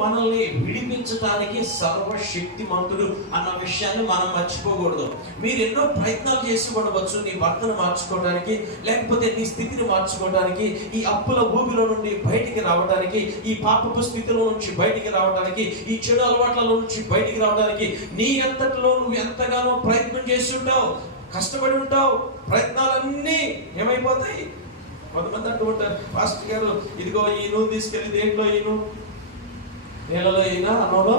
మనల్ని విడిపించడానికి సర్వశక్తిమంతుడు అన్న విషయాన్ని మనం మర్చిపోకూడదు. మీరు ఎన్నో ప్రయత్నాలు చేసి ఉండవచ్చు నీ భర్తను మార్చుకోవడానికి లేకపోతే నీ స్థితిని మార్చుకోవడానికి ఈ అప్పుల భూమిలో నుండి బయటికి రావడానికి ఈ పాపపు స్థితిలో నుంచి బయటికి రావడానికి ఈ చెడు అలవాట్లలో నుంచి బయటికి రావడానికి నీ అంతటిలో నువ్వు ఎంతగానో ప్రయత్నం చేసి ఉంటావు కష్టపడి ఉంటావు ప్రయత్నాలన్నీ ఏమైపోతాయి? కొంతమంది అంటూ ఉంటారు పాస్టర్ గారు ఇదిగో ఈ నువ్వు తీసుకెళ్ళి దేంట్లో ఈ నువ్వు నీళ్ళలో అయినా అన్నంలో?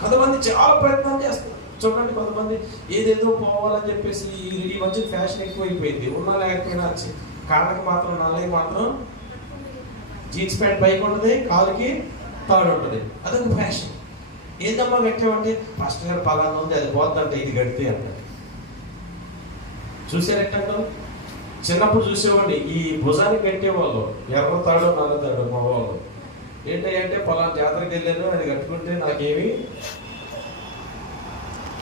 కొంతమంది చాలా ప్రయత్నాలు చేస్తారు చూడండి కొంతమంది ఏదేదో పోవాలని చెప్పేసి ఈ మధ్య ఫ్యాషన్ ఎక్కువైపోయింది. ఉన్నా లేకపోయినా వచ్చి కాళ్ళకి మాత్రం నల్లకి మాత్రం జీన్స్ ప్యాంట్ పైకి ఉంటుంది కాలుకి తాడు ఉంటుంది. అదొక ఫ్యాషన్. ఏందమ్మా పెట్టామంటే ఫస్ట్ గారు పలానా ఉంది అది పోద్దంటే ఇది కడితే అంట చూసారు ఎట్టంటారు చిన్నప్పుడు చూసేవాడిని ఈ భుజానికి కట్టేవాళ్ళు ఎర్ర తాడు నల్ల తాడు మా వాళ్ళు ఏంటంటే పలానా జాతరకి వెళ్ళాను అది కట్టుకుంటే నాకేమి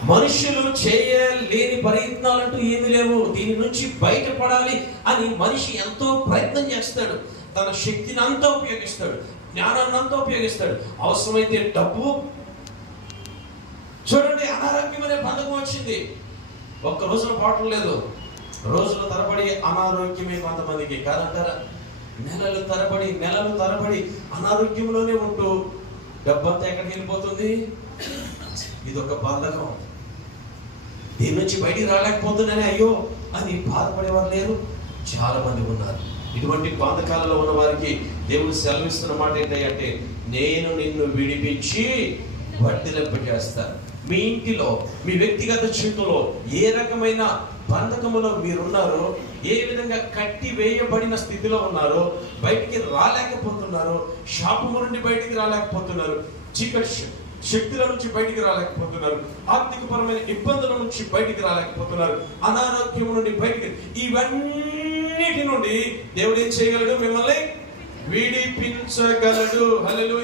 మనుషులు చేయలేని ప్రయత్నాలంటూ ఏమీ లేవు. దీని నుంచి బయటపడాలి అని మనిషి ఎంతో ప్రయత్నం చేస్తాడు. తన శక్తిని అంతా ఉపయోగిస్తాడు. జ్ఞానాన్ని అంతా ఉపయోగిస్తాడు. అవసరమైతే డబ్బు. చూడండి అనారోగ్యం అనే బంధకం వచ్చింది. ఒక్క రోజున పాటలు లేదు. రోజుల తరబడి అనారోగ్యమే కొంతమందికి. కాదంటారా? నెలలు తరబడి నెలలు తరబడి అనారోగ్యంలోనే ఉంటూ డబ్బంతా ఎక్కడికి వెళ్ళిపోతుంది? ఇది ఒక దీని నుంచి బయటికి రాలేకపోతున్నానే అయ్యో అని బాధపడేవారు లేరు. చాలా మంది ఉన్నారు. ఇటువంటి బాధకాలలో ఉన్న వారికి దేవుడు సెలవిస్తున్న మాట ఏంటంటే నేను నిన్ను విడిపించి వర్ధిలింపజేస్తాను మీ ఇంటిలో మీ వ్యక్తిగత జీవితంలో ఏ రకమైన బంధకములో మీరున్నారో ఏ విధంగా కట్టి వేయబడిన స్థితిలో ఉన్నారో బయటికి రాలేకపోతున్నారో శాపము నుండి బయటికి రాలేకపోతున్నారు చీకటి శక్తుల నుంచి బయటికి రాలేకపోతున్నారు ఆర్థికపరమైన ఇబ్బందుల నుంచి బయటికి రాలేకపోతున్నారు అనారోగ్యం నుండి బయటికి ఇవన్నిటి నుండి దేవుడు ఏం చేయగలడు? మిమ్మల్ని విడిపించగలడు. హలో